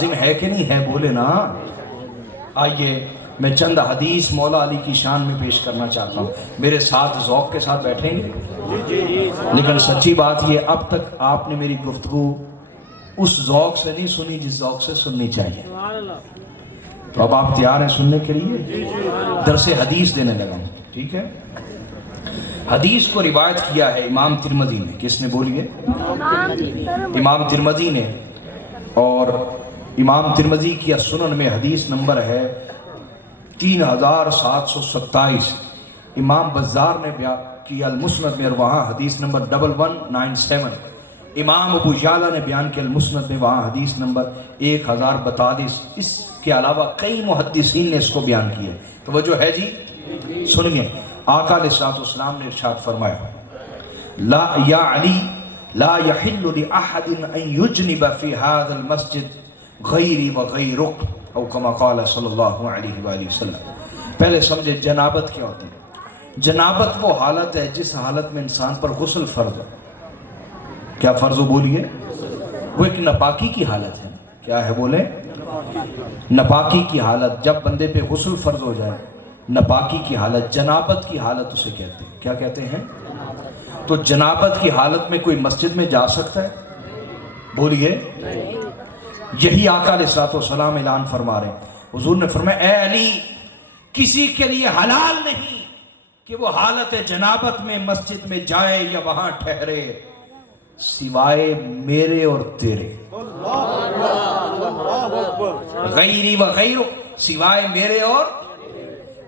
لازم ہے کہ نہیں ہے؟ بولے نا۔ آئیے میں چند حدیث مولا علی کی شان میں پیش کرنا چاہتا ہوں، میرے ساتھ ذوق کے ساتھ بیٹھیں گے؟ لیکن سچی بات یہ، اب تک آپ نے میری گفتگو اس ذوق سے نہیں سنی جس ذوق سے سننی چاہیے۔ تو اب آپ تیار ہیں سننے کے لیے؟ درس حدیث دینے لگا ہوں، ٹھیک ہے؟ حدیث کو روایت کیا ہے امام ترمذی نے۔ کس نے بولیے؟ امام ترمذی نے۔ اور امام ترمذی کی سنن میں حدیث نمبر ہے 3727۔ امام بزار نے بیان کیا المسند میں، اور وہاں حدیث نمبر 1197۔ امام ابو یعلا نے بیان کیا المسند میں، وہاں حدیث نمبر 1042۔ اس کے علاوہ کئی محدثین نے اس کو بیان کیا۔ توجہ ہے جی؟ سنیے، آقا علیہ الصلوۃ والسلام نے ارشاد فرمایا، لا یا علی لا يحل لأحد ان يجنب في هذا المسجد غیری و غیرک، او کما قال صلی اللہ علیہ وآلہ وسلم۔ پہلے سمجھے جنابت کیا ہوتی ہے؟ جنابت وہ حالت ہے جس حالت میں انسان پر غسل فرض ہو۔ کیا فرض ہو؟ بولیے۔ وہ ایک نپاکی کی حالت ہے۔ کیا ہے بولے؟ نپاکی کی حالت۔ جب بندے پہ غسل فرض ہو جائے، نپاکی کی حالت، جنابت کی حالت اسے کہتے ہیں۔ کیا کہتے ہیں؟ تو جنابت کی حالت میں کوئی مسجد میں جا سکتا ہے؟ بولیے۔ یہی آقا علیہ الصلوۃ والسلام اعلان فرما رہے ہیں۔ حضور نے فرمایا، اے علی، کسی کے لیے حلال نہیں کہ وہ حالت جنابت میں مسجد میں جائے یا وہاں ٹھہرے سوائے میرے اور تیرے۔ غیری و غیرو، سوائے میرے اور،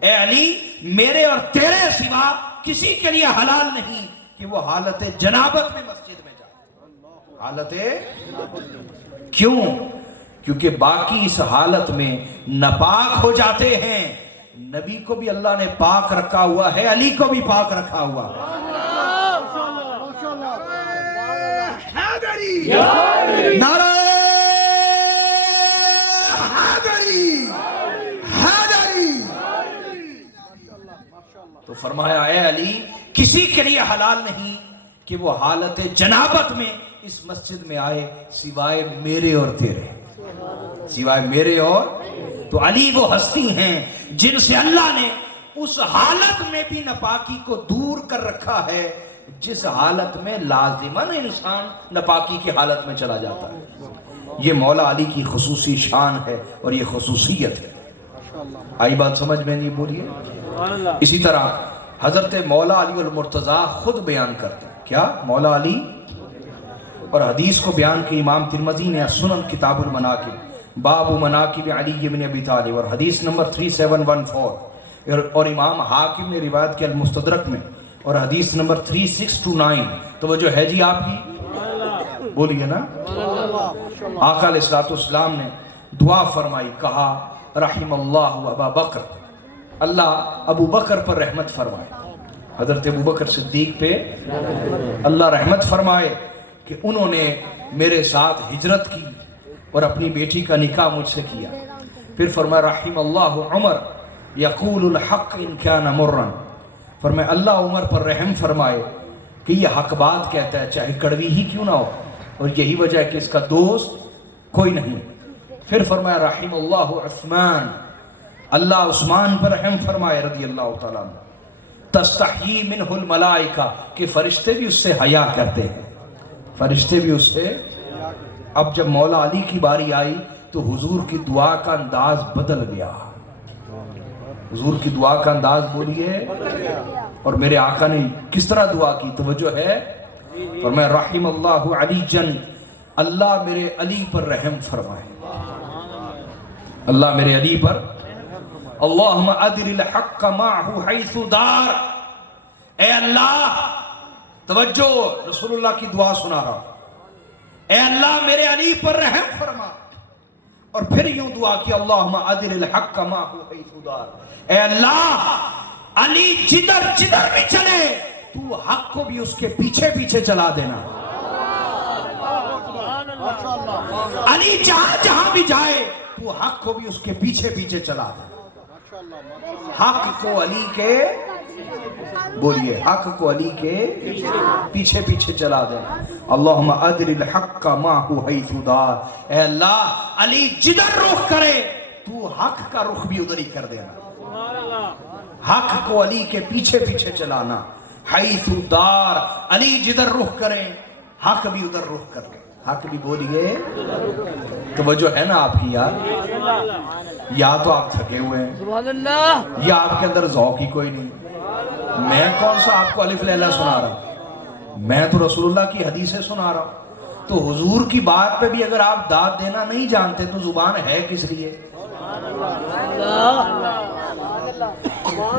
اے علی میرے اور تیرے سوا کسی کے لیے حلال نہیں کہ وہ حالت جنابت میں مسجد میں جائے۔ حالت کیوں؟ کیونکہ باقی اس حالت میں ناپاک ہو جاتے ہیں۔ نبی کو بھی اللہ نے پاک رکھا ہوا ہے، علی کو بھی پاک رکھا ہوا ہے۔ نعرہ حیدری، حیدری۔ تو فرمایا، اے علی، کسی کے لیے حلال نہیں کہ وہ حالت جنابت میں اس مسجد میں آئے سوائے میرے اور تیرے، سوائے میرے اور۔ تو علی وہ ہستی ہیں جن سے اللہ نے اس حالت میں بھی ناپاکی کو دور کر رکھا ہے جس حالت میں لازماً انسان ناپاکی کی حالت میں چلا جاتا ہے۔ یہ مولا علی کی خصوصی شان ہے اور یہ خصوصیت ہے۔ آئی بات سمجھ میں؟ نہیں بولیے۔ اسی طرح حضرت مولا علی المرتضیٰ خود بیان کرتے ہیں۔ کیا؟ مولا علی، اور حدیث کو بیان کی امام ترمذی نے سنن کتاب المناقب، باب مناقب علی بن ابی طالب، اور حدیث نمبر 3714، اور امام حاکم نے روایت کیا المستدرک میں، اور حدیث نمبر 3629۔ توجہ ہے جی آپ کی؟ بولیے نا۔ آقا علیہ الصلوۃ والسلام نے دعا فرمائی، کہا رحم اللہ ابا بکر، اللہ ابو بکر پر رحمت فرمائے، حضرت ابو بکر صدیق پہ اللہ رحمت فرمائے کہ انہوں نے میرے ساتھ ہجرت کی اور اپنی بیٹی کا نکاح مجھ سے کیا۔ پھر فرمایا رحم اللہ عمر یقول الحق ان کان مرا، فرمایا اللہ عمر پر رحم فرمائے کہ یہ حق بات کہتا ہے چاہے کڑوی ہی کیوں نہ ہو، اور یہی وجہ ہے کہ اس کا دوست کوئی نہیں۔ پھر فرمایا رحم اللہ عثمان، اللہ عثمان پر رحم فرمائے رضی اللہ تعالیٰ عنہ، تستحیی منہ الملائکہ، کہ فرشتے بھی اس سے حیا کرتے ہیں، فرشتے بھی اس سے۔ اب جب مولا علی کی باری آئی تو حضور کی دعا کا انداز بدل گیا۔ حضور کی دعا کا انداز بولیے۔ اور میرے آقا نے کس طرح دعا کی؟ توجہ ہے؟ فرمایا رحم اللہ علی جن، اللہ میرے علی پر رحم فرمائے، اللہ میرے علی پر۔ اللہم ادر الحق معہ حیث دار، اے اللہ، توجہ، رسول اللہ کی دعا سنا رہا، اے اللہ میرے علی پر رحم فرما۔ اور پھر یوں دعا کی، اللہم ادر الحق معہ حیث دار، اے اللہ علی جدھر جدھر بھی چلے تو حق کو بھی اس کے پیچھے پیچھے چلا دینا۔ علی جہاں جہاں بھی جائے تو حق کو بھی اس کے پیچھے پیچھے چلا دینا۔ حق کو علی کے بولیے حق کو علی کے پیچھے پیچھے چلا دینا. اللہم ادر الحق ماہ حیث دار، اے اللہ علی جدھر رخ کرے تو حق کا رخ بھی ادھر ہی کر دینا. حق کو علی کے پیچھے پیچھے چلانا. حیث دار، علی جدھر رخ کرے حق بھی ادھر رخ کر. حق بھی بولیے. توجہ ہے نا آپ کی یار؟ یا تو آپ تھکے ہوئے ہیں یا آپ کے اندر ذوق ہی کوئی نہیں. میں کون سا آپ کو الف لیلہ سنا رہا ہوں؟ میں تو رسول اللہ کی حدیثیں سنا رہا ہوں. تو حضور کی بات پہ بھی اگر آپ داد دینا نہیں جانتے تو زبان ہے کس لیے؟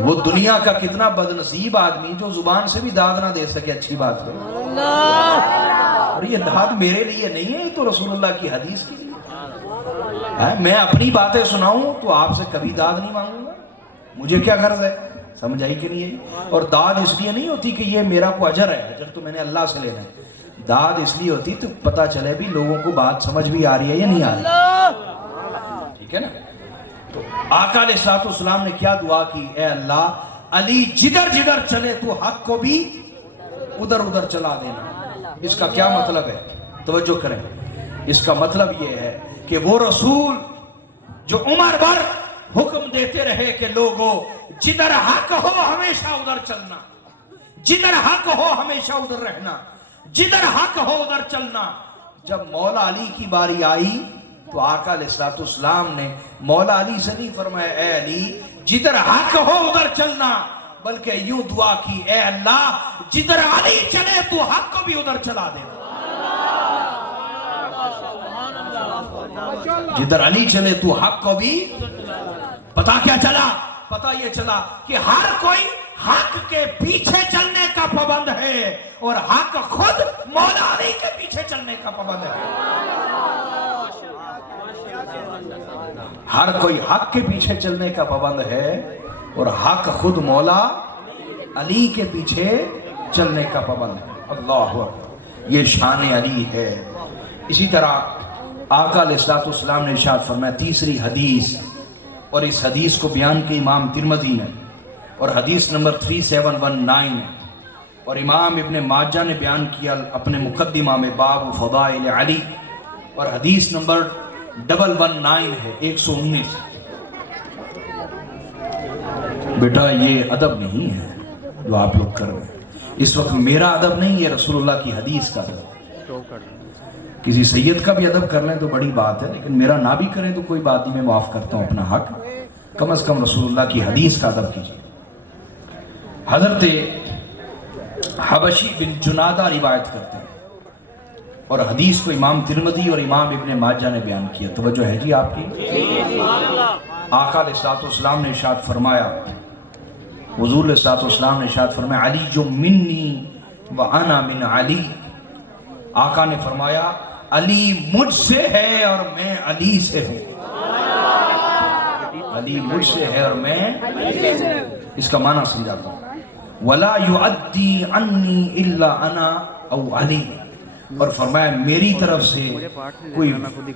وہ دنیا کا کتنا بدنصیب آدمی جو زبان سے بھی داد نہ دے سکے اچھی بات ہے. اور یہ داد میرے لیے نہیں ہے، یہ تو رسول اللہ کی حدیث کے لیے. میں اپنی باتیں سناؤں تو آپ سے کبھی داد نہیں مانگوں گا. مجھے کیا غرض ہے؟ سمجھ آئی کہ نہیں ہے؟ اور داد اس لیے نہیں ہوتی کہ یہ میرا کو اجر ہے، اجر تو میں نے اللہ سے لینا ہے. داد اس لیے ہوتی تو پتہ چلے بھی لوگوں کو بات سمجھ بھی آ رہی ہے یا نہیں آ رہی. ٹھیک ہے نا؟ تو آقا علیہ السلام نے کیا دعا کی؟ اے اللہ علی جدھر جدھر چلے تو حق کو بھی ادھر ادھر چلا دینا. اس کا کیا مطلب ہے؟ توجہ کریں. اس کا مطلب یہ ہے کہ وہ رسول جو عمر بھر حکم دیتے رہے کہ لوگوں جدھر حق ہو ہمیشہ ادھر چلنا، جدھر حق ہو ہمیشہ ادھر رہنا، جدھر حق ہو ادھر چلنا. جب مولا علی کی باری آئی تو آقا علیہ السلام نے مولا علی سے نہیں فرمایا اے علی جدھر حق ہو ادھر چلنا، بلکہ یوں دعا کی اے اللہ جدھر علی چلے تو حق کو بھی ادھر چلا دے. جدھر علی چلے تو حق کو بھی. پتا کیا چلا؟ پتا یہ چلا کہ ہر کوئی حق کے پیچھے چلنے کا پابند ہے اور حق خود مولا علی کے پیچھے چلنے کا پابند ہے. ہر کوئی حق کے پیچھے چلنے کا پابند ہے اور حق خود مولا علی کے پیچھے چلنے کا پابند ہے. اللہ اکبر، یہ شان علی ہے. اسی طرح آقا علیہ السلام نے ارشاد فرمایا تیسری حدیث، اور اس حدیث کو بیان کی امام ترمذی نے اور حدیث نمبر 3719 اور امام ابن ماجہ نے بیان کیا اپنے مقدمہ میں باب فضائل علی اور حدیث نمبر 119 ہے 119. بیٹا یہ ادب نہیں ہے جو آپ لوگ کر رہے ہیں. اس وقت میرا ادب نہیں، یہ رسول اللہ کی حدیث کا ادب. کسی سید کا بھی ادب کر لیں تو بڑی بات ہے، لیکن میرا نہ بھی کریں تو کوئی بات نہیں، میں معاف کرتا ہوں اپنا حق. کم از کم رسول اللہ کی حدیث کا ادب کیجیے. حضرت حبشی بن جنادہ روایت کرتے ہیں اور حدیث کو امام ترمذی اور امام ابن ماجہ نے بیان کیا. توجہ ہے جی آپ کی؟ آقا علیہ السلام نے ارشاد فرمایا، حضور علیہ السلام نے ارشاد فرمایا علی جو منی وانا من علی. آقا نے فرمایا علی مجھ سے ہے اور میں علی سے ہوں. علی مجھ سے ہے اور میں. اس کا معنی سمجھاتا ہوں. وَلَا يُعَدِّي عَنِّي إِلَّا أَنَا أَوْ عَلِي. اور فرمایا میری طرف سے کوئی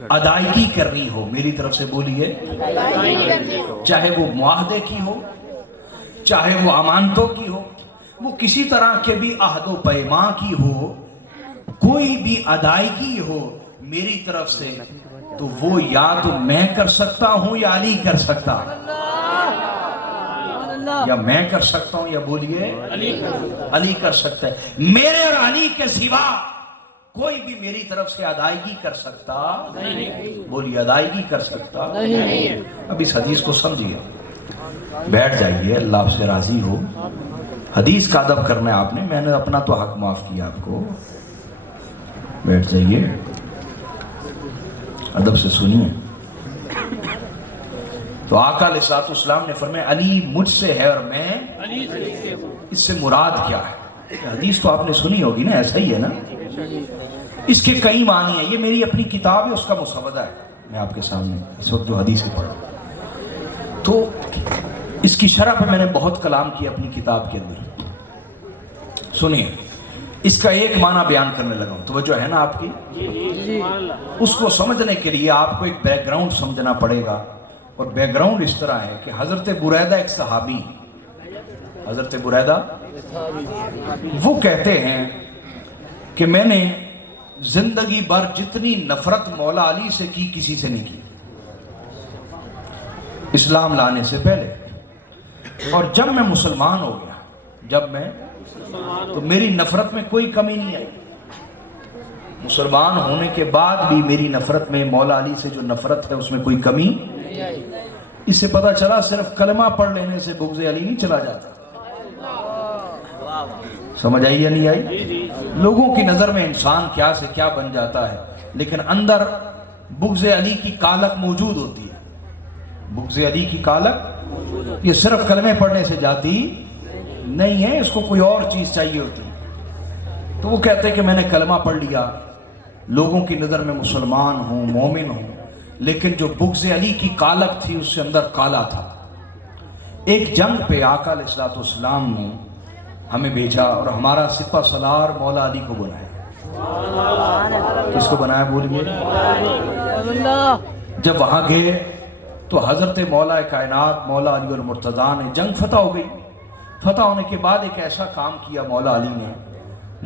ادائیگی کرنی ہو، میری طرف سے بولیے، چاہے وہ معاہدے کی ہو، چاہے وہ امانتوں کی ہو، وہ کسی طرح کے بھی عہد و پیمان کی ہو، کوئی بھی ادائیگی ہو میری طرف سے، تو وہ یا تو میں کر سکتا ہوں یا علی کر سکتا ہے. یا میں کر سکتا ہوں یا بولیے علی کر سکتا ہے. میرے اور علی کے سوا کوئی بھی میری طرف سے ادائیگی کر سکتا نہیں. بولیے ادائیگی کر سکتا نہیں. اب اس حدیث کو سمجھیے، بیٹھ جائیے، اللہ آپ سے راضی ہو. حدیث کا ادب کرنا ہے آپ نے، میں نے اپنا تو حق معاف کیا آپ کو. بیٹھ جائیے، ادب سے سنیے. تو آقا علیہ السلام نے فرمایا علی مجھ سے ہے اور میں. اس سے مراد کیا ہے؟ حدیث تو آپ نے سنی ہوگی نا، ایسا ہی ہے نا. اس کے کئی معنی ہیں. یہ میری اپنی کتاب ہے، اس کا مسودہ ہے، میں آپ کے سامنے اس وقت جو حدیث پڑھا. تو اس کی شرح پہ میں نے بہت کلام کیا اپنی کتاب کے اندر. سنیے، اس کا ایک معنی بیان کرنے لگا ہوں. توجہ ہے نا آپ کی؟ اس کو سمجھنے کے لیے آپ کو ایک بیک گراؤنڈ سمجھنا پڑے گا. اور بیک گراؤنڈ اس طرح ہے کہ حضرت بریدہ ایک صحابی، حضرت بریدہ وہ کہتے ہیں کہ میں نے زندگی بھر جتنی نفرت مولا علی سے کی کسی سے نہیں کی، اسلام لانے سے پہلے، اور جب میں مسلمان ہو گیا، تو میری نفرت میں کوئی کمی نہیں آئی۔ مسلمان ہونے کے بعد بھی میری نفرت میں، مولا علی سے جو نفرت ہے اس میں کوئی کمی نہیں آئی۔ اس سے پتہ چلا صرف کلمہ پڑھ لینے سے بغض علی نہیں چلا جاتا۔ سمجھ آئی یا نہیں آئی؟ لوگوں کی نظر میں انسان کیا سے کیا بن جاتا ہے، لیکن اندر بغض علی کی کالک موجود ہوتی ہے۔ بغض علی کی کالک یہ صرف کلمے پڑھنے سے جاتی نہیں ہے، اس کو کوئی اور چیز چاہیے ہوتی ہے۔ تو وہ کہتے ہیں کہ میں نے کلمہ پڑھ لیا، لوگوں کی نظر میں مسلمان ہوں، مومن ہوں، لیکن جو بغض علی کی کالک تھی اس سے اندر کالا تھا۔ ایک جنگ پہ آقا علیہ الصلوۃ والسلام نے ہمیں بھیجا اور ہمارا سپہ سالار مولا علی کو بنایا۔ کس کو بنایا بولیے؟ جب وہاں گئے تو حضرت مولا کائنات مولا علی المرتضیٰ نے جنگ فتح ہو گئی۔ فتح ہونے کے بعد ایک ایسا کام کیا مولا علی نے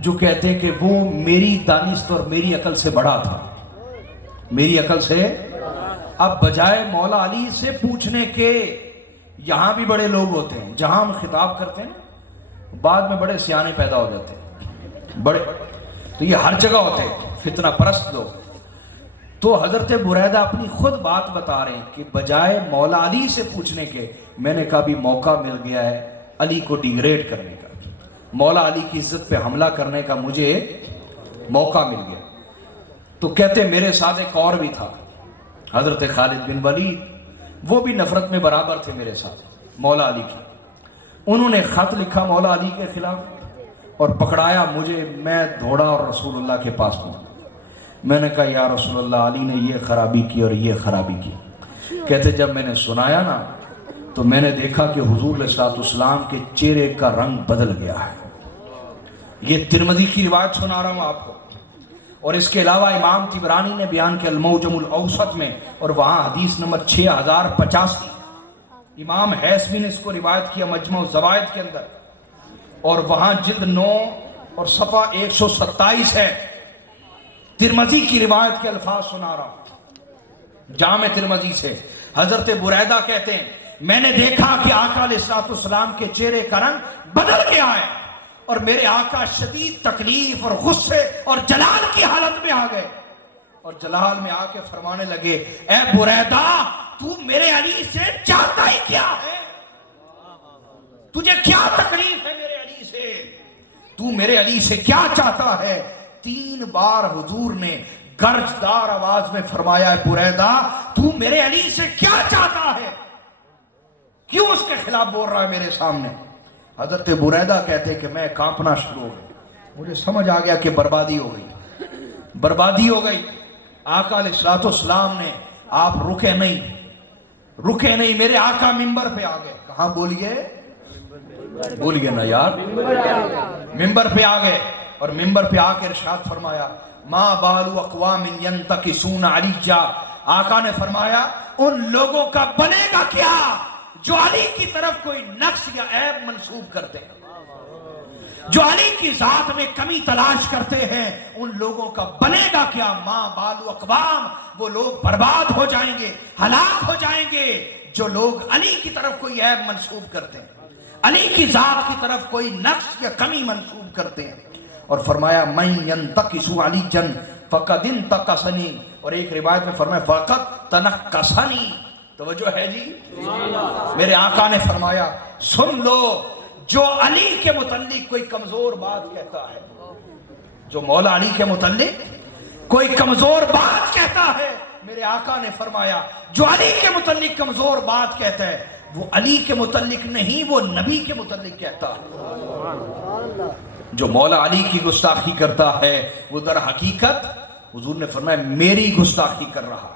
جو کہتے ہیں کہ وہ میری دانست اور میری عقل سے بڑا تھا، میری عقل سے۔ اب بجائے مولا علی سے پوچھنے کے، یہاں بھی بڑے لوگ ہوتے ہیں، جہاں ہم خطاب کرتے ہیں بعد میں بڑے سیانے پیدا ہو جاتے ہیں، بڑے، تو یہ ہر جگہ ہوتے ہیں فتنہ پرست لوگ۔ تو حضرت بریدہ اپنی خود بات بتا رہے ہیں کہ بجائے مولا علی سے پوچھنے کے، میں نے کہا بھی موقع مل گیا ہے علی کو ڈیگریڈ کرنے کا، مولا علی کی عزت پہ حملہ کرنے کا مجھے موقع مل گیا۔ تو کہتے میرے ساتھ ایک اور بھی تھا، حضرت خالد بن ولید، وہ بھی نفرت میں برابر تھے میرے ساتھ مولا علی کی۔ انہوں نے خط لکھا مولا علی کے خلاف اور پکڑایا مجھے، میں دوڑا اور رسول اللہ کے پاس پہنچا۔ میں نے کہا یا رسول اللہ، علی نے یہ خرابی کی اور یہ خرابی کی۔ کہتے جب میں نے سنایا نا تو میں نے دیکھا کہ حضور علیہ الصلوۃ والسلام کے چہرے کا رنگ بدل گیا ہے۔ یہ ترمذی کی روایت سنا رہا ہوں آپ کو، اور اس کے علاوہ امام طبرانی نے بیان کیا المعجم الاوسط میں، اور وہاں حدیث نمبر 6085۔ امام حیثمی نے اس کو روایت کیا مجمع الزوائد کے اندر، اور وہاں جلد 9 اور صفحہ 127 ہے۔ ترمذی کی روایت کے الفاظ سنا رہا ہوں جامع ترمذی سے۔ حضرت بریدہ کہتے ہیں میں نے دیکھا کہ آقا علیہ الصلوۃ والسلام کے چہرے کا رنگ بدل گیا ہے، اور میرے آقا شدید تکلیف اور غصے اور جلال کی حالت میں آ گئے، اور جلال میں آ کے فرمانے لگے اے بریدہ تو میرے علی سے چاہتا ہی کیا ہے؟ تجھے کیا تکلیف ہے میرے علی سے؟ تو میرے علی سے کیا چاہتا ہے؟ 3 بار حضور نے گرجدار آواز میں فرمایا ہے بریدہ تو میرے علی سے کیا چاہتا ہے؟ کیوں اس کے خلاف بول رہا ہے میرے سامنے؟ حضرت بریدہ کہتے کہ میں کانپنا شروع ہو گیا، مجھے سمجھ آ گیا کہ بربادی ہو گئی، بربادی ہو گئی۔ آقا علیہ الصلوۃ والسلام نے، آپ رکے نہیں، میرے آقا منبر پہ آ گئے۔ کہاں بولیے نا یار، منبر پہ آ گئے، اور منبر پہ آ کے ارشاد فرمایا ما بال اقوام ینتقصون علی، آقا نے فرمایا ان لوگوں کا بنے گا کیا جو علی کی طرف کوئی نقص یا عیب منسوب کرتے ہیں، جو علی کی ذات میں کمی تلاش کرتے ہیں، ان لوگوں کا بنے گا کیا؟ ما بالو اقوام، وہ لوگ برباد ہو جائیں گے، ہلاک ہو جائیں گے جو لوگ علی کی طرف کوئی عیب منسوب کرتے ہیں، علی کی ذات کی طرف کوئی نقص یا کمی منسوب کرتے ہیں۔ اور فرمایا من ینتقص علی جن فقد انتقصنی، اور ایک روایت میں فرمایا فقط تنقصنی۔ توجہ ہے جی؟ میرے آقا نے فرمایا سن لو، جو علی کے متعلق کوئی کمزور بات کہتا ہے، جو مولا علی کے متعلق کوئی کمزور بات کہتا ہے، میرے آقا نے فرمایا جو علی کے متعلق کمزور بات کہتا ہے وہ علی کے متعلق نہیں، وہ نبی کے متعلق کہتا ہے۔ جو مولا علی کی گستاخی کرتا ہے وہ در حقیقت، حضور نے فرمایا میری گستاخی کر رہا ہے،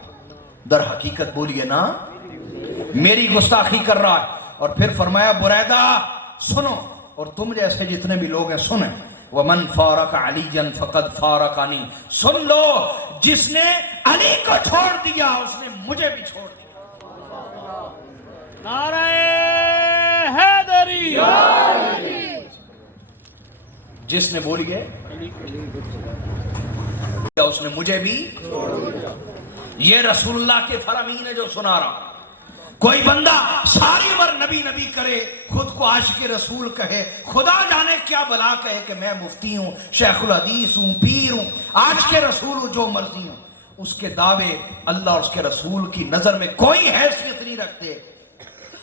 در حقیقت بولیے نا، میری گستاخی کر رہا ہے۔ اور پھر فرمایا بریدہ سنو، اور تم جیسے جتنے بھی لوگ ہیں سنیں، وَمَنْ فَارَقَ عَلِيًّا فَقَدْ فَارَقَنِي، سن لو جس نے علی کو چھوڑ دیا اس نے مجھے بھی چھوڑ دیا۔ نعرہ حیدری جس نے بولیے اس نے مجھے بھی، یہ رسول اللہ کے فرامین ہے جو سنا رہا. کوئی بندہ ساری عمر نبی نبی کرے، خود کو عاشق رسول کہے، خدا جانے کیا بلا کہے کہ میں مفتی ہوں، شیخ الحدیث ہوں، پیر ہوں، عاشق رسول ہوں، جو مرضی ہوں، اس کے دعوے اللہ اور اس کے رسول کی نظر میں کوئی حیثیت نہیں رکھتے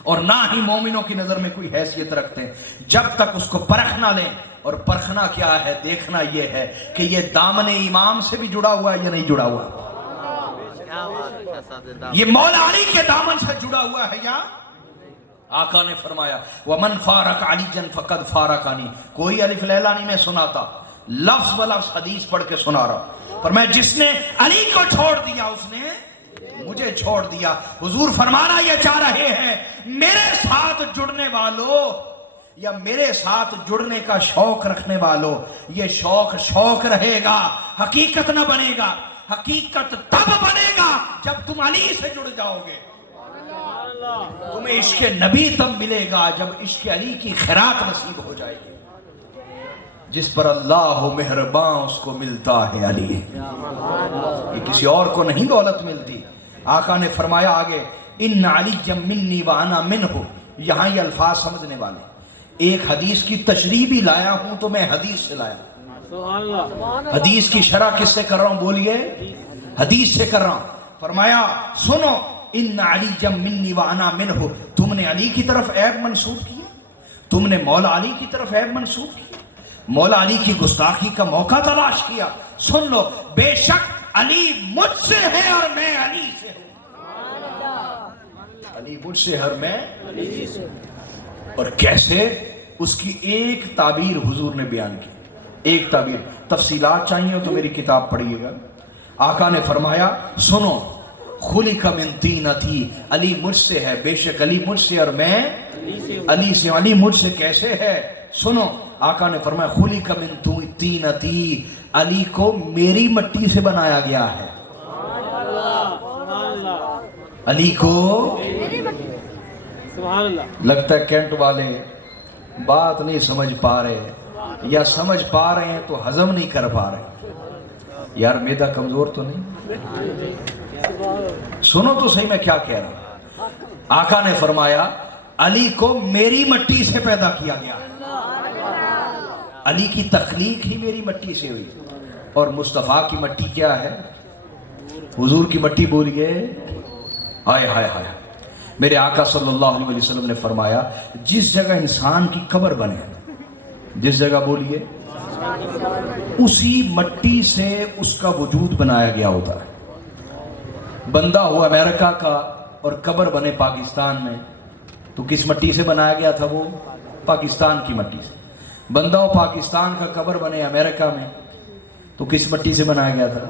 اور نہ ہی مومنوں کی نظر میں کوئی حیثیت رکھتے ہیں جب تک اس کو پرکھ نہ لیں. اور پرکھنا کیا ہے؟ دیکھنا یہ ہے کہ یہ دامن امام سے بھی جڑا ہوا ہے یا نہیں جڑا ہوا، یہ مولا علی کے دامن سے جڑا ہوا ہے یا. آقا نے فرمایا وَمَنْ فَارَقَ عَلِيًّا فَقَدْ فَارَقَنِي. کوئی الف لیلا نہیں میں سناتا، لفظ بلفظ حدیث پڑھ کے سنا رہا. پر میں جس نے علی کو چھوڑ دیا اس نے مجھے چھوڑ دیا. حضور فرمانا یہ چاہ رہے ہیں میرے ساتھ جڑنے والوں یا میرے ساتھ جڑنے کا شوق رکھنے والوں، یہ شوق رہے گا، حقیقت نہ بنے گا. حقیقت تب بنے گا جب تم علی سے جڑ جاؤ گے. تمہیں عشق نبی تب ملے گا جب عشق علی کی خیرات نصیب ہو جائے گی. جس پر اللہ مہربان اس کو ملتا ہے علی. یہ کسی اور کو نہیں دولت ملتی. آقا نے فرمایا آگے ان علی منی وانا منہ. یہاں یہ الفاظ سمجھنے والے، ایک حدیث کی تشریح بھی لایا ہوں تو میں حدیث سے لایا. حدیث کی شرح کس سے کر رہا ہوں؟ بولیے حدیث سے کر رہا ہوں. فرمایا سنو ان علی منی وانا منہ. تم نے علی کی طرف عیب منسوب کیا، تم نے مولا علی کی طرف عیب منسوب کیا، مولا علی کی گستاخی کا موقع تلاش کیا. سن لو بے شک علی مجھ سے ہے اور میں علی سے ہوں. علی مجھ سے ہے اور میں علی سے. اور کیسے؟ اس کی ایک تعبیر حضور نے بیان کی، ایک تعبیر. تفصیلات چاہیے تو میری کتاب پڑھیے گا. آقا نے فرمایا سنو خلق من طینتی. علی مجھ سے ہے، بے شک علی مجھ سے اور میں علی سے. علی مجھ سے کیسے ہے؟ سنو آقا نے فرمایا خلق من طینتی. علی کو میری مٹی سے بنایا گیا ہے. علی کو لگتا ہے کینٹ والے بات نہیں سمجھ پا رہے یا سمجھ پا رہے ہیں تو ہضم نہیں کر پا رہے. یار میدا کمزور تو نہیں؟ سنو تو صحیح میں کیا کہہ رہا ہوں. آقا نے فرمایا علی کو میری مٹی سے پیدا کیا گیا. علی کی تخلیق ہی میری مٹی سے ہوئی. اور مصطفیٰ کی مٹی کیا ہے؟ حضور کی مٹی. بولیے ہائے ہائے ہائے. میرے آقا صلی اللہ علیہ وسلم نے فرمایا جس جگہ انسان کی قبر بنے، جس جگہ بولیے اسی مٹی سے اس کا وجود بنایا گیا ہوتا ہے. بندہ ہوا امریکہ کا اور قبر بنے پاکستان میں تو کس مٹی سے بنایا گیا تھا؟ وہ پاکستان کی مٹی سے. بندہ ہو پاکستان کا قبر بنے امریکہ میں تو کس مٹی سے بنایا گیا تھا؟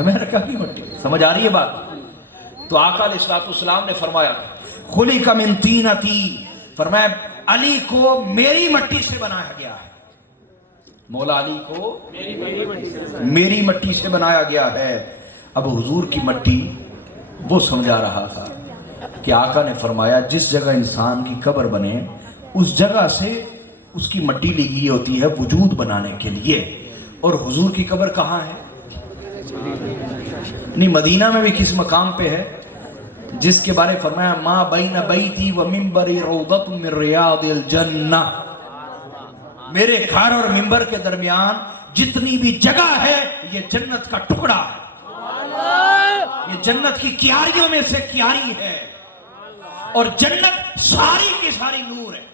امریکہ کی مٹی. سمجھ آ رہی ہے بات؟ تو آقا علیہ الصلوۃ والسلام نے فرمایا خلق من طینتی. فرمایا علی کو میری مٹی سے بنایا گیا ہے. مولا علی کو میری مٹی سے بنایا گیا ہے. اب حضور کی مٹی وہ سمجھا رہا تھا کہ آقا نے فرمایا جس جگہ انسان کی قبر بنے اس جگہ سے اس کی مٹی لی گئی ہوتی ہے وجود بنانے کے لیے. اور حضور کی قبر کہاں ہے؟ نہیں مدینہ میں بھی کس مقام پہ ہے جس کے بارے فرمایا ما بین بیتی و منبری روضۃ من ریاض الجنہ. میرے گھر اور منبر کے درمیان جتنی بھی جگہ ہے یہ جنت کا ٹکڑا ہے، یہ جنت کی کیاریوں میں سے کیاری ہے. اور جنت ساری کی ساری نور ہے.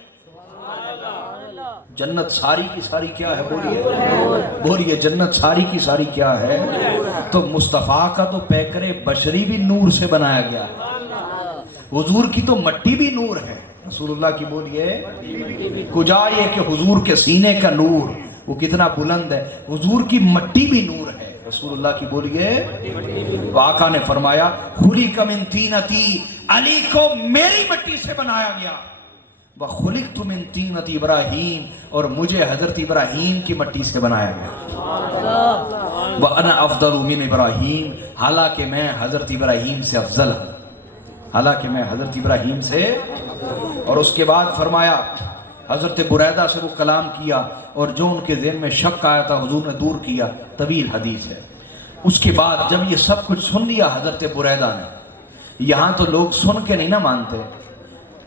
جنت ساری کی ساری کیا ہے؟ بولیے جنت ساری کی ساری کیا ہے؟ تو مصطفیٰ کا تو پیکر بشری بھی نور سے بنایا گیا ہے. حضور کی تو مٹی بھی نور ہے. رسول اللہ کی بولیے کجا یہ کہ حضور کے سینے کا نور وہ کتنا بلند ہے. حضور کی مٹی بھی نور ہے. رسول اللہ کی بولیے. آقا نے فرمایا خلق من طینتی. علی کو میری مٹی سے بنایا گیا. وَخُلِقْتُ مِن طِينَةِ ابراہیم. اور مجھے حضرت ابراہیم کی مٹی سے بنایا گیا. وَأَنَا أَفْضَلُ مِنْ ابراہیم. حالانکہ میں حضرت ابراہیم سے افضل ہوں. حالانکہ میں حضرت ابراہیم سے. اور اس کے بعد فرمایا حضرت بریدہ سے وہ کلام کیا اور جو ان کے ذہن میں شک آیا تھا حضور نے دور کیا، طویل حدیث ہے۔ اس کے بعد جب یہ سب کچھ سن لیا حضرت بریدہ نے، یہاں تو لوگ سن کے نہیں نہ مانتے،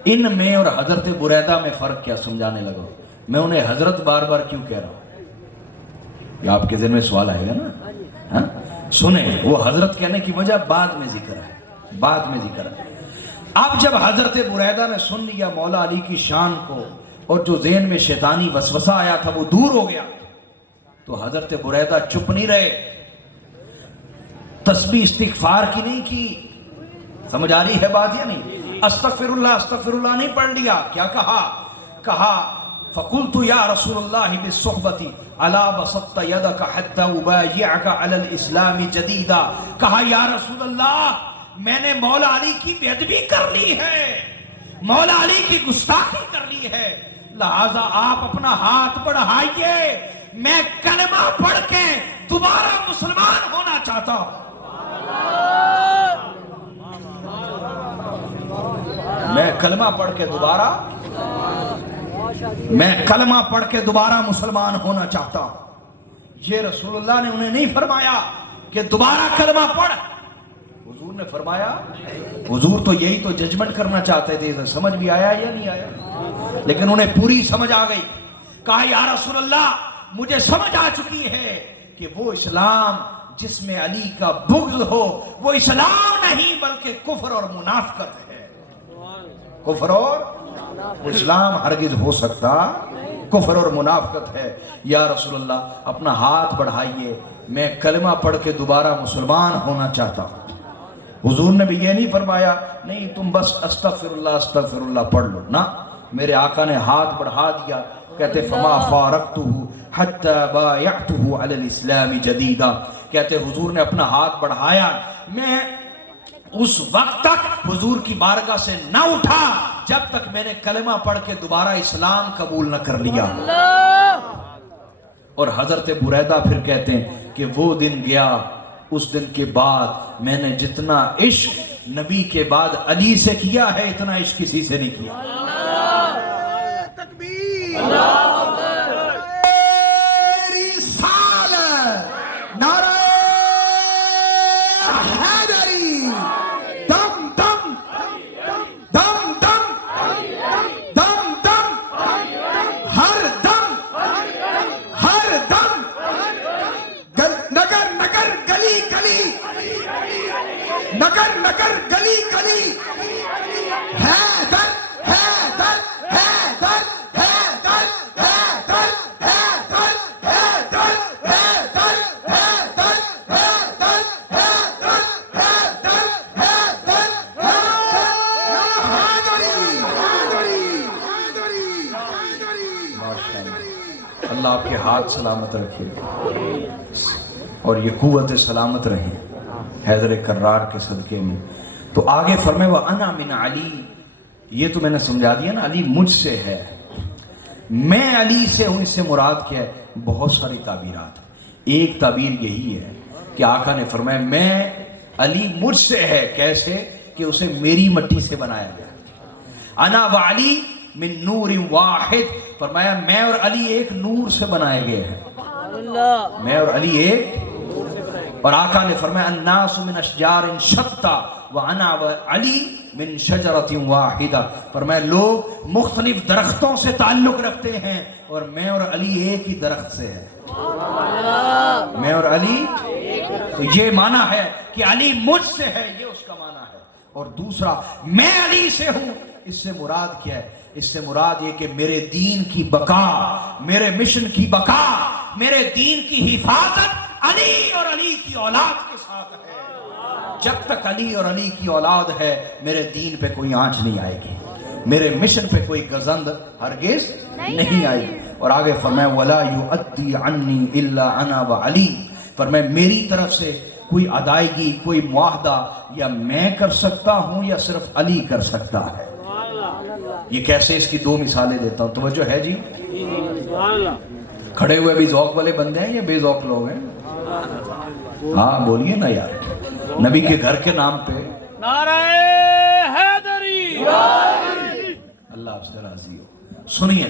ان میں اور حضرت بریدہ میں فرق کیا سمجھانے لگا۔ میں انہیں حضرت بار بار کیوں کہہ رہا ہوں، یہ آپ کے ذہن میں سوال آئے گا نا؟ ہاں سنیں، وہ حضرت کہنے کی وجہ بعد میں ذکر ہے، بعد میں ذکر ہے۔ اب جب حضرت بریدہ نے سن لیا مولا علی کی شان کو اور جو ذہن میں شیطانی وسوسہ آیا تھا وہ دور ہو گیا، تو حضرت بریدہ چپ نہیں رہے، تسبیح استغفار کی نہیں کی، سمجھ آ رہی ہے بات یا نہیں؟ استغفر اللہ نہیں پڑھ لیا، کیا کہا فقلت یا رسول اللہ بالصحبتی الا بسطت یدک حتی ابایعک علی الاسلام جدیدا، کہا یا رسول اللہ میں نے مولا علی کی بے ادبی کر لی ہے، مولا علی کی گستاخی کر لی ہے، لہذا آپ اپنا ہاتھ بڑھائیے، میں کلمہ پڑھ کے دوبارہ مسلمان ہونا چاہتا ہوں۔ میں کلمہ پڑھ کے دوبارہ مسلمان ہونا چاہتا ہوں۔ یہ رسول اللہ نے انہیں نہیں فرمایا کہ دوبارہ کلمہ پڑھ، حضور نے فرمایا، حضور تو یہی تو ججمنٹ کرنا چاہتے تھے، سمجھ بھی آیا یا نہیں آیا؟ لیکن انہیں پوری سمجھ آ گئی، کہا یا رسول اللہ مجھے سمجھ آ چکی ہے کہ وہ اسلام جس میں علی کا بغض ہو وہ اسلام نہیں بلکہ کفر اور منافقت ہے۔ کفر اور اسلام ہرگز ہو سکتا کفر اور منافقت ہے۔ یا رسول اللہ اپنا ہاتھ بڑھائیے، میں کلمہ پڑھ کے دوبارہ مسلمان ہونا چاہتا ہوں۔ حضور نے بھی یہ نہیں فرمایا نہیں تم بس استغفر اللہ پڑھ لو، نہ، میرے آقا نے ہاتھ بڑھا دیا، کہتے فما فارقتہ حتی بایعتہ علی الاسلام جدیدا، کہتے حضور نے اپنا ہاتھ بڑھایا، میں اس وقت تک حضور کی بارگاہ سے نہ اٹھا جب تک میں نے کلمہ پڑھ کے دوبارہ اسلام قبول نہ کر لیا۔ اور حضرت بریدہ پھر کہتے ہیں کہ وہ دن گیا، اس دن کے بعد میں نے جتنا عشق نبی کے بعد علی سے کیا ہے اتنا عشق کسی سے نہیں کیا۔ تکبیر، رسالت، نعرہ حیدری، دم دم دم دم دم دم، ہر دم ہر دم، نگر نگر گلی گلی، نگر نگر گلی گلی، حیدر حیدر حیدر حیدر حیدر حیدر حیدر حیدر حیدر حیدر حیدر حیدر۔ اللہ آپ کے ہاتھ سلامت رکھے اور یہ قوت سلامت رہے حیدر کرار کے صدقے میں۔ تو آگے فرمائے وَأَنَا مِنْ عَلِي، یہ تو میں نے سمجھا دیا نا، علی مجھ سے ہے، میں علی سے ہوں، اس سے مراد کیا ہے؟ بہت ساری تعبیرات، ایک تعبیر یہی ہے کہ آقا نے فرمایا میں علی مجھ سے ہے، کیسے کہ اسے میری مٹی سے بنایا گیا، انا وعلی من نور واحد، فرمایا میں اور علی ایک نور سے بنائے گئے ہیں، میں اور علی ایک۔ اور آقا نے فرمایا الناس من اشجار شتى وانا وعلی من شجرۃ واحدہ، فرمایا لوگ مختلف درختوں سے تعلق رکھتے ہیں اور میں اور علی ایک ہی درخت سے ہے، میں اور علی۔ تو یہ معنی ہے کہ علی مجھ سے ہے، یہ اس کا معنی ہے۔ اور دوسرا میں علی سے ہوں، اس سے مراد کیا ہے؟ اس سے مراد یہ کہ میرے دین کی بقا، میرے مشن کی بقا، میرے دین کی حفاظت علی اور علی کی اولاد کے ساتھ ہے۔ جب تک علی اور علی کی اولاد ہے میرے دین پہ کوئی آنچ نہیں آئے گی، میرے مشن پہ کوئی گزند ہرگز نہیں آئے گی۔ اور آگے فرمایا وَلَا يُؤَدِّي عَنِّي إِلَّا أَنَا وَعَلِي، فرمایا میری طرف سے کوئی ادائیگی، کوئی معاہدہ یا میں کر سکتا ہوں یا صرف علی کر سکتا ہے۔ یہ کیسے؟ اس کی دو مثالیں دیتا ہوں، توجہ ہے جی؟ کھڑے ہوئے بھی ذوق والے بندے ہیں یا بے ذوق لوگ ہیں؟ ہاں بولیے نا یار، نبی کے گھر کے نام پہ نعرہ حیدری، اللہ آپ سے راضی ہو۔ سنیے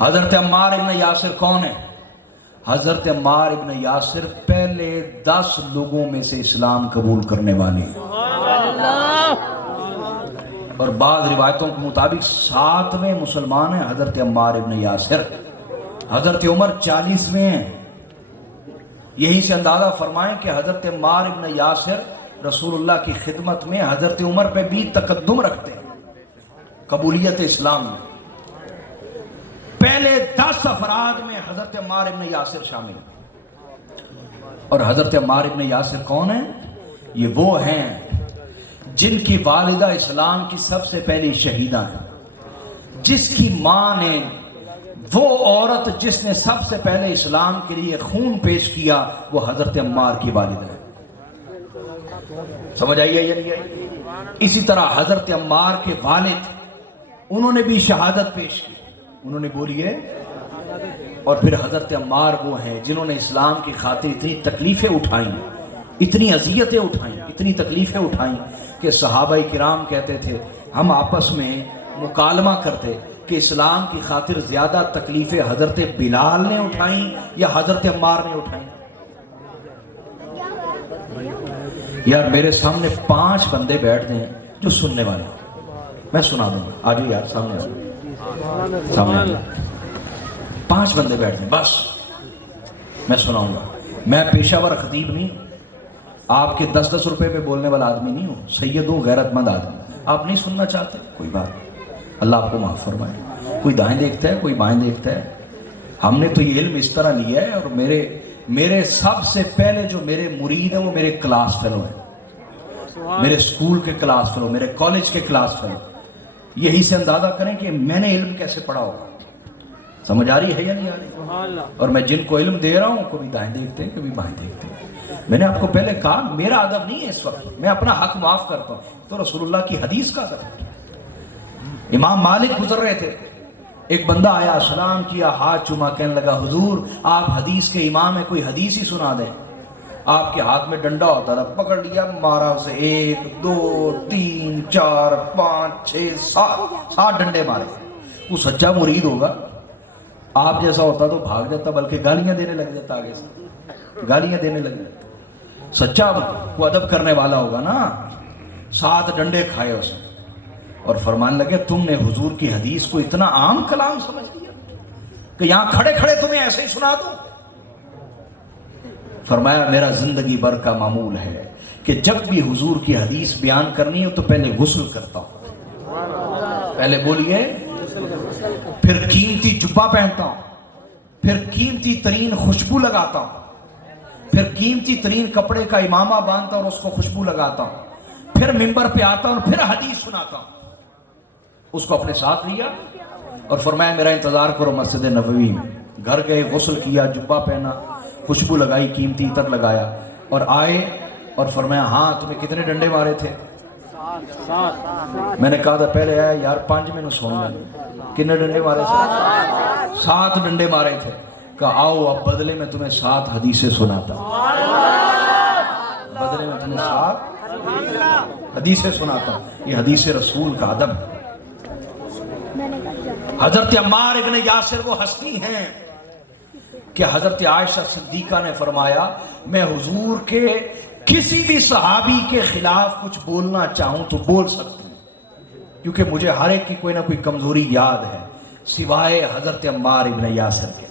حضرت عمار ابن یاسر کون ہے؟ حضرت عمار ابن یاسر پہلے 10 لوگوں میں سے اسلام قبول کرنے والے ہیں، اور بعض روایتوں کے مطابق 7ویں مسلمان ہیں حضرت عمار ابن یاسر۔ حضرت عمر 40ویں ہیں۔ یہی سے اندازہ فرمائیں کہ حضرت عمار ابن یاسر رسول اللہ کی خدمت میں حضرت عمر پہ بھی تقدم رکھتے ہیں قبولیت اسلام میں۔ پہلے 10 افراد میں حضرت عمار ابن یاسر شامل ہیں۔ اور حضرت عمار ابن یاسر کون ہیں؟ یہ وہ ہیں جن کی والدہ اسلام کی سب سے پہلی شہیدہ ہیں، جس کی ماں نے، وہ عورت جس نے سب سے پہلے اسلام کے لیے خون پیش کیا، وہ حضرت عمار کی والدہ ہے۔ سمجھ آئیے یا نہیں آئی؟ اسی طرح حضرت عمار کے والد، انہوں نے بھی شہادت پیش کی، انہوں نے بولی ہے۔ اور پھر حضرت عمار وہ ہیں جنہوں نے اسلام کی خاطر اتنی تکلیفیں اٹھائیں، اتنی اذیتیں اٹھائیں، اتنی تکلیفیں اٹھائیں کہ صحابہ کرام کہتے تھے، ہم آپس میں مکالمہ کرتے کہ اسلام کی خاطر زیادہ تکلیفیں حضرت بلال نے اٹھائیں یا حضرت عمار نے اٹھائیں۔ یار میرے سامنے 5 بندے بیٹھ دیں جو سننے والے ہیں، میں سنا دوں گا، آجو یار سامنے آجو، سامنے آجو۔ 5 بندے بیٹھ دیں بس، میں سناؤں گا۔ میں پیشہ ور خطیب نہیں، آپ کے 10 روپے پہ بولنے والا آدمی نہیں ہوں، سید ہوں، غیرت مند آدمی۔ آپ نہیں سننا چاہتے کوئی بات، اللہ آپ کو معاف فرمائے۔ کوئی دائیں دیکھتا ہے، کوئی بائیں دیکھتا ہے۔ ہم نے تو یہ علم اس طرح لیا ہے، اور میرے سب سے پہلے جو میرے مرید ہیں وہ میرے کلاس فیلو ہیں، میرے سکول کے کلاس فیلو، میرے کالج کے کلاس فیلو۔ یہی سے اندازہ کریں کہ میں نے علم کیسے پڑھا ہوگا۔ سمجھ آ رہی ہے یا نہیں آ رہی؟ اور میں جن کو علم دے رہا ہوں کبھی دائیں دیکھتے ہیں، کبھی بائیں دیکھتے ہیں۔ میں نے آپ کو پہلے کہا میرا ادب نہیں ہے اس وقت، میں اپنا حق معاف کرتا ہوں، تو رسول اللہ کی حدیث کا ادب ہے۔ امام مالک گزر رہے تھے، ایک بندہ آیا، سلام کیا، ہاتھ چوما، کہنے لگا حضور آپ حدیث کے امام ہیں، کوئی حدیث ہی سنا دیں۔ آپ کے ہاتھ میں ڈنڈا ہوتا تھا، پکڑ لیا، مارا اسے 1 2 3 4 5 6 7 ڈنڈے مارے۔ وہ سچا مرید ہوگا، آپ جیسا ہوتا تو بھاگ جاتا، بلکہ گالیاں دینے لگ جاتا، آگے سے گالیاں دینے لگ جاتا۔ سچا وہ ادب کرنے والا ہوگا نا۔ 7 ڈنڈے کھائے اسے، اور فرمانے لگے تم نے حضور کی حدیث کو اتنا عام کلام سمجھ لیا کہ یہاں کھڑے کھڑے تمہیں ایسے ہی سنا دوں۔ فرمایا میرا زندگی بھر کا معمول ہے کہ جب بھی حضور کی حدیث بیان کرنی ہو تو پہلے غسل کرتا ہوں، پہلے بولیے، پھر قیمتی جبہ پہنتا ہوں، پھر قیمتی ترین خوشبو لگاتا ہوں، پھر قیمتی ترین کپڑے کا امامہ باندھتا ہوں اور اس کو خوشبو لگاتا ہوں، پھر منبر پہ آتا ہوں اور پھر حدیث سناتا ہوں۔ اس کو اپنے ساتھ لیا اور فرمایا میرا انتظار کرو مسجد نبوی میں۔ گھر گئے، غسل کیا، جبہ پہنا، خوشبو لگائی، قیمتی عطر لگایا، اور آئے اور فرمایا ہاں تمہیں کتنے ڈنڈے مارے تھے؟ 7۔ میں نے کہا تھا پہلے آیا یار 5 میں نو سون لیں، کتنے ڈنڈے مارے تھے؟ 7 ڈنڈے مارے تھے۔ کہا آؤ اب بدلے میں تمہیں 7 حدیثیں سناتا ہوں، بدلے میں تمہیں 7 حدیثیں سناتا ہوں۔ یہ حدیث رسول کا ادب ہے۔ حضرت عمار ابن یاسر وہ ہستی ہیں کہ حضرت عائشہ صدیقہ نے فرمایا میں حضور کے کسی بھی صحابی کے خلاف کچھ بولنا چاہوں تو بول سکتی ہوں، کیونکہ مجھے ہر ایک کی کوئی نہ کوئی کمزوری یاد ہے، سوائے حضرت عمار ابن یاسر کے،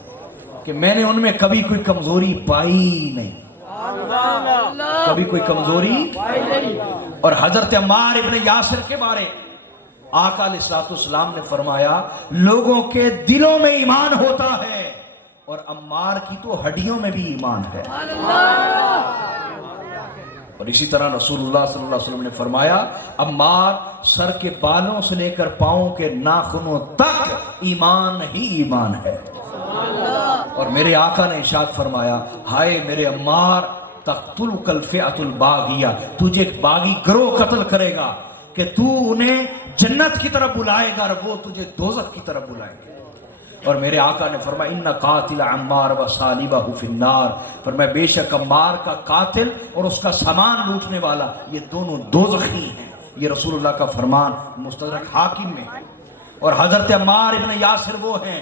کہ میں نے ان میں کبھی کوئی کمزوری پائی نہیں، کبھی کوئی کمزوری۔ اور حضرت عمار ابن یاسر کے بارے آقا علیہ السلام نے فرمایا لوگوں کے دلوں میں ایمان ہوتا ہے اور عمار کی تو ہڈیوں میں بھی ایمان ہے۔ اور اسی طرح رسول اللہ صلی اللہ علیہ وسلم نے فرمایا عمار سر کے بالوں سے لے کر پاؤں کے ناخنوں تک ایمان ہی ایمان ہے۔ اور میرے آقا نے ارشاد فرمایا ہائے میرے عمار تقتلک الفئۃ الباغیہ، تجھے ایک باغی گروہ قتل کرے گا کہ تو انہیں جنت کی طرف بلائے گا اور وہ تجھے دوزخ کی طرف بلائیں گے۔ اور میرے آقا نے فرمایا ان قاتل عمار و صالبہ فی النار، فرمایا بے شک عمار کا قاتل اور اس کا سامان لوٹنے والا یہ دونوں دوزخی ہیں۔ یہ رسول اللہ کا فرمان مستدرک حاکم میں۔ اور حضرت عمار ابن یاسر وہ ہیں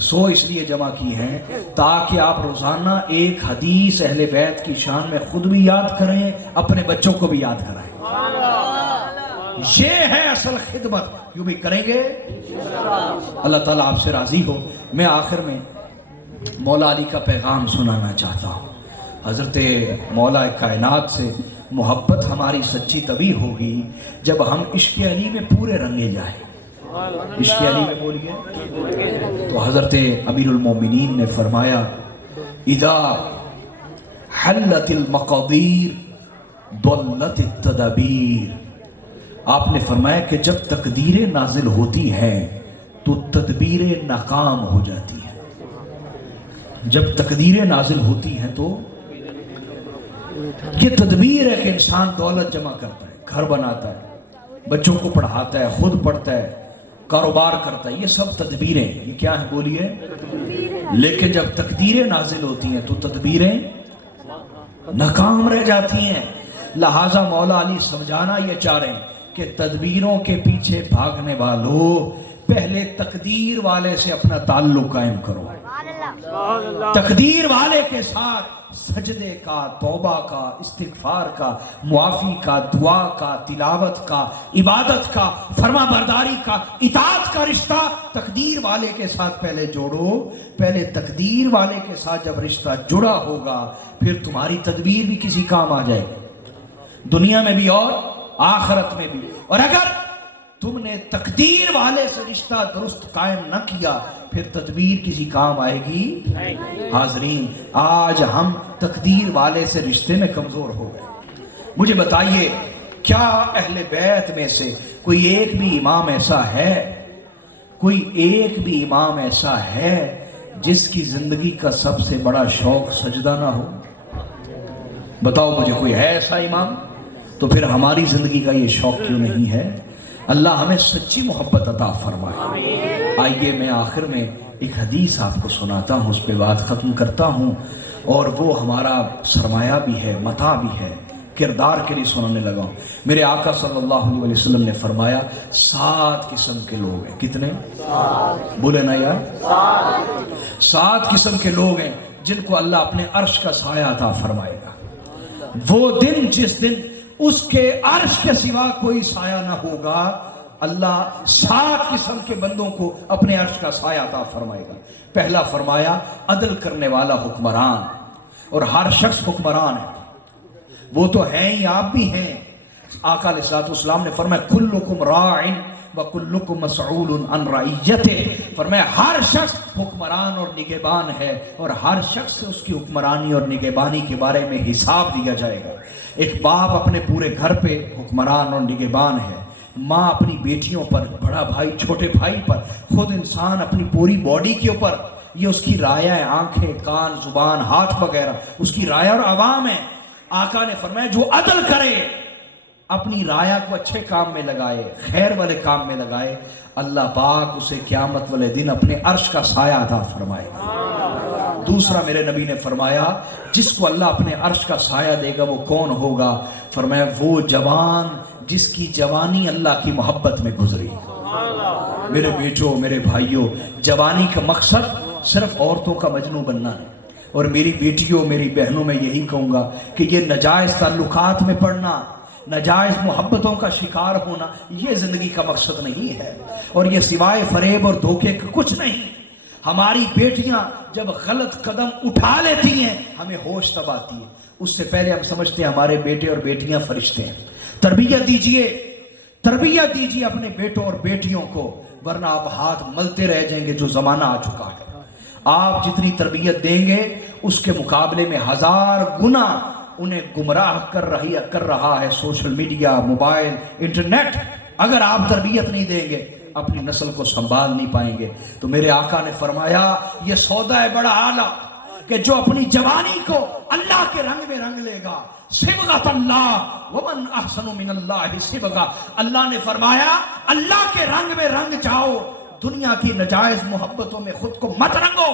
100 اس لیے جمع کی ہیں تاکہ آپ روزانہ ایک حدیث اہل بیت کی شان میں خود بھی یاد کریں، اپنے بچوں کو بھی یاد کرائیں۔ یہ ہے اصل خدمت، یوں بھی کریں گے اللہ تعالیٰ آپ سے راضی ہو۔ میں آخر میں مولا علی کا پیغام سنانا چاہتا ہوں۔ حضرت مولا کائنات سے محبت ہماری سچی تبھی ہوگی جب ہم عشق علی میں پورے رنگے جائیں۔ عشق علی میں بولیے تو حضرت امیر المومنین نے فرمایا اذا حلت المقادیر ضلت التدابیر۔ آپ نے فرمایا کہ جب تقدیریں نازل ہوتی ہیں تو تدبیریں ناکام ہو جاتی ہیں۔ جب تقدیریں نازل ہوتی ہیں تو یہ تدبیر ہے کہ انسان دولت جمع کرتا ہے، گھر بناتا ہے، بچوں کو پڑھاتا ہے، خود پڑھتا ہے، کاروبار کرتا ہے، یہ سب تدبیریں، یہ کیا ہیں بولیے؟ لیکن جب تقدیریں نازل ہوتی ہیں تو تدبیریں ناکام رہ جاتی ہیں۔ لہٰذا مولا علی سمجھانا یہ چاہ رہے ہیں کہ تدبیروں کے پیچھے بھاگنے والوں پہلے تقدیر والے سے اپنا تعلق قائم کرو۔ تقدیر والے کے ساتھ سجدے کا، توبہ کا، استغفار کا، معافی کا، دعا کا، تلاوت کا، عبادت کا، فرما برداری کا، اطاعت کا رشتہ تقدیر والے کے ساتھ پہلے جوڑو۔ پہلے تقدیر والے کے ساتھ جب رشتہ جڑا ہوگا پھر تمہاری تدبیر بھی کسی کام آ جائے گی، دنیا میں بھی اور آخرت میں بھی۔ اور اگر تم نے تقدیر والے سے رشتہ درست قائم نہ کیا پھر تدبیر کسی کام آئے گی؟ حاضرین، آج ہم تقدیر والے سے رشتے میں کمزور ہو گئے۔ مجھے بتائیے کیا اہل بیت میں سے کوئی ایک بھی امام ایسا ہے، کوئی ایک بھی امام ایسا ہے جس کی زندگی کا سب سے بڑا شوق سجدہ نہ ہو؟ بتاؤ مجھے، کوئی ہے ایسا امام؟ تو پھر ہماری زندگی کا یہ شوق کیوں نہیں ہے؟ اللہ ہمیں سچی محبت عطا فرمائے۔ آئیے میں آخر میں ایک حدیث آپ کو سناتا ہوں، اس پہ بات ختم کرتا ہوں، اور وہ ہمارا سرمایہ بھی ہے، متاع بھی ہے، کردار کے لیے سنانے لگا ہوں۔ میرے آقا صلی اللہ علیہ وسلم نے فرمایا 7 قسم کے لوگ ہیں۔ کتنے؟ بولے نا یار، 7 قسم کے لوگ ہیں جن کو اللہ اپنے عرش کا سایہ عطا فرمائے گا۔ وہ دن جس دن اس کے عرش کے سوا کوئی سایہ نہ ہوگا، اللہ 7 قسم کے بندوں کو اپنے عرش کا سایہ عطا فرمائے گا۔ پہلا فرمایا عدل کرنے والا حکمران، اور ہر شخص حکمران ہے، وہ تو ہیں ہی، آپ بھی ہیں۔ آقا علیہ الصلوۃ والسلام نے فرمایا کلکم راع وکلکم مسئول عن رعیتہ، فرمایا ہر شخص حکمران اور نگہبان ہے، اور ہر شخص سے اس کی حکمرانی اور نگہبانی کے بارے میں حساب دیا جائے گا۔ ایک باپ اپنے پورے گھر پہ حکمران اور نگہبان ہے، ماں اپنی بیٹیوں پر، بڑا بھائی چھوٹے بھائی پر، خود انسان اپنی پوری باڈی کے اوپر، یہ اس کی رعایا ہے، آنکھیں، کان، زبان، ہاتھ وغیرہ اس کی رعایا اور عوام ہے۔ آقا نے فرمایا جو عدل کرے، اپنی رعایا کو اچھے کام میں لگائے، خیر والے کام میں لگائے، اللہ پاک اسے قیامت والے دن اپنے عرش کا سایہ عطا فرمائے گا۔ دوسرا میرے نبی نے فرمایا جس کو اللہ اپنے عرش کا سایہ دے گا وہ کون ہوگا؟ فرمایا وہ جوان جس کی جوانی اللہ کی محبت میں گزری۔ میرے بیٹوں، میرے بھائیوں، جوانی کا مقصد صرف عورتوں کا مجنوں بننا ہے، اور میری بیٹیوں، میری بہنوں میں یہی کہوں گا کہ یہ ناجائز تعلقات میں پڑنا، ناجائز محبتوں کا شکار ہونا، یہ زندگی کا مقصد نہیں ہے، اور یہ سوائے فریب اور دھوکے کا کچھ نہیں۔ ہماری بیٹیاں جب غلط قدم اٹھا لیتی ہیں ہمیں ہوش تب آتی ہے، اس سے پہلے ہم سمجھتے ہیں ہمارے بیٹے اور بیٹیاں فرشتے ہیں۔ تربیت دیجئے اپنے بیٹوں اور بیٹیوں کو، ورنہ آپ ہاتھ ملتے رہ جائیں گے جو زمانہ آ چکا ہے۔ آپ جتنی تربیت دیں گے اس کے مقابلے میں 1000 گنا انہیں گمراہ کر رہا ہے سوشل میڈیا، موبائل، انٹرنیٹ۔ اگر آپ تربیت نہیں دیں گے اپنی نسل کو سنبھال نہیں پائیں گے۔ تو میرے آقا نے فرمایا یہ سودا ہے بڑا اعلیٰ کہ جو اپنی جوانی کو اللہ کے رنگ میں رنگ لے گا، صبغۃ اللہ ومن احسن من اللہ صبغہ، اللہ نے فرمایا اللہ کے رنگ میں رنگ جاؤ، دنیا کی نجائز محبتوں میں خود کو مت رنگو،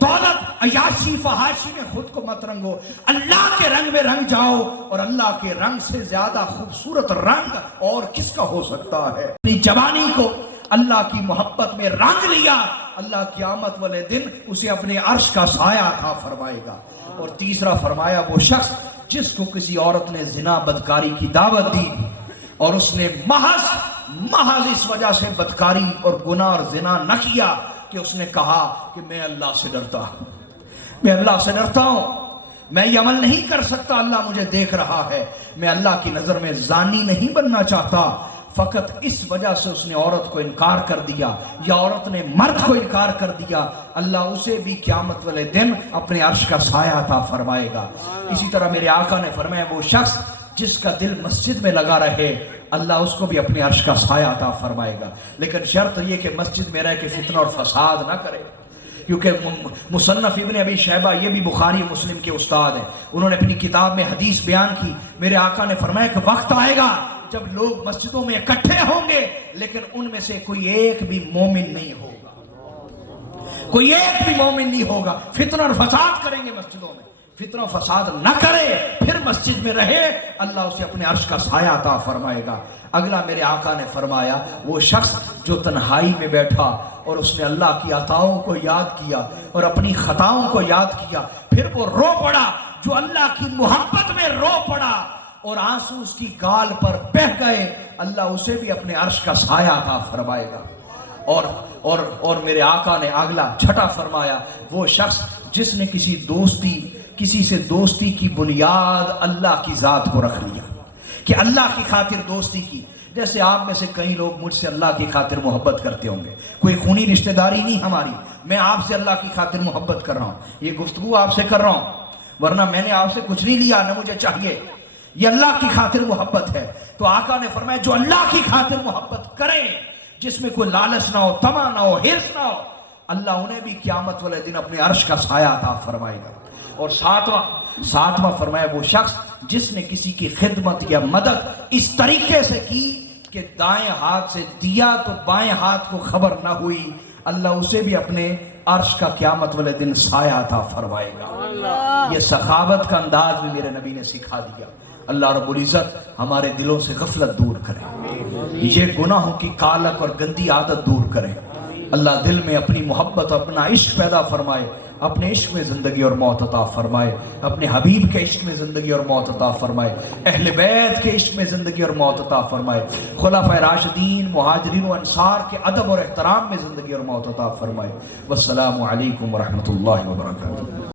دولت، عیاشی، فحاشی میں خود کو مت رنگو، اللہ کے رنگ میں رنگ جاؤ، اور اللہ کے رنگ سے زیادہ خوبصورت رنگ اور کس کا ہو سکتا ہے؟ اپنی جوانی کو اللہ کی محبت میں رنگ لیا، اللہ قیامت والے دن اسے اپنے عرش کا سایہ عطا فرمائے گا۔ اور تیسرا فرمایا وہ شخص جس کو کسی عورت نے زنا بدکاری کی دعوت دی اور اس نے محض اس وجہ سے بدکاری اور گناہ اور زنا نہ کیا کہ اس نے کہا کہ میں اللہ سے ڈرتا ہوں، میں اللہ سے ڈرتا ہوں، میں یہ عمل نہیں کر سکتا، اللہ مجھے دیکھ رہا ہے، میں اللہ کی نظر میں زانی نہیں بننا چاہتا، فقط اس وجہ سے اس نے عورت کو انکار کر دیا یا عورت نے مرد کو انکار کر دیا، اللہ اسے بھی قیامت والے دن اپنے عرش کا سایہ عطا فرمائے گا۔ اسی طرح میرے آقا نے فرمایا وہ شخص جس کا دل مسجد میں لگا رہے، اللہ اس کو بھی اپنے عرش کا سایہ عطا فرمائے گا، لیکن شرط یہ کہ مسجد میں رہ کے فتنہ اور فساد نہ کرے، کیونکہ مصنف ابن ابی شیبہ یہ بھی بخاری مسلم کے استاد ہیں، انہوں نے اپنی کتاب میں حدیث بیان کی، میرے آقا نے فرمایا کہ وقت آئے گا جب لوگ مسجدوں میں اکٹھے ہوں گے لیکن ان میں سے کوئی ایک بھی مومن نہیں ہوگا، کوئی ایک بھی مومن نہیں ہوگا، فتنہ اور فساد کریں گے مسجدوں میں، فتنہ و فساد نہ کرے پھر مسجد میں رہے، اللہ اسے اپنے عرش کا سایہ عطا فرمائے گا۔ اگلا میرے آقا نے فرمایا وہ شخص جو تنہائی میں بیٹھا اور اس نے اللہ کی عطاؤں کو یاد کیا اور اپنی خطاؤں کو یاد کیا، پھر وہ رو پڑا، جو اللہ کی محبت میں رو پڑا اور آنسو اس کی گال پر بہہ گئے، اللہ اسے بھی اپنے عرش کا سایہ عطا فرمائے گا۔ اور میرے آقا نے اگلا چھٹا فرمایا وہ شخص جس نے کسی سے دوستی کی بنیاد اللہ کی ذات کو رکھ لیا کہ اللہ کی خاطر دوستی کی، جیسے آپ میں سے کئی لوگ مجھ سے اللہ کی خاطر محبت کرتے ہوں گے، کوئی خونی رشتہ داری نہیں ہماری، میں آپ سے اللہ کی خاطر محبت کر رہا ہوں، یہ گفتگو آپ سے کر رہا ہوں، ورنہ میں نے آپ سے کچھ نہیں لیا، نہ مجھے چاہیے، یہ اللہ کی خاطر محبت ہے۔ تو آقا نے فرمایا جو اللہ کی خاطر محبت کرے، جس میں کوئی لالچ نہ ہو، طمع نہ ہو، حرص نہ ہو، اللہ انہیں بھی قیامت والے دن اپنے عرش کا سایہ عطا فرمائے گا۔ اور ساتواں فرمایا وہ شخص جس نے کسی کی خدمت یا مدد اس طریقے سے کی کہ دائیں ہاتھ سے دیا تو بائیں ہاتھ کو خبر نہ ہوئی، اللہ اسے بھی اپنے عرش کا قیامت والے دن سایہ عطا فرمائے گا۔ یہ سخاوت کا انداز بھی میرے نبی نے سکھا دیا۔ اللہ رب العزت ہمارے دلوں سے غفلت دور کرے، یہ گناہوں کی کالک اور گندی عادت دور کرے، اللہ دل میں اپنی محبت اور اپنا عشق پیدا فرمائے، اپنے عشق میں زندگی اور موت عطا فرمائے، اپنے حبیب کے عشق میں زندگی اور موت عطا فرمائے، اہل بیت کے عشق میں زندگی اور موت عطا فرمائے، خلفائے راشدین مہاجرین و انصار کے ادب اور احترام میں زندگی اور موت عطا فرمائے۔ والسلام علیکم ورحمۃ اللہ وبرکاتہ۔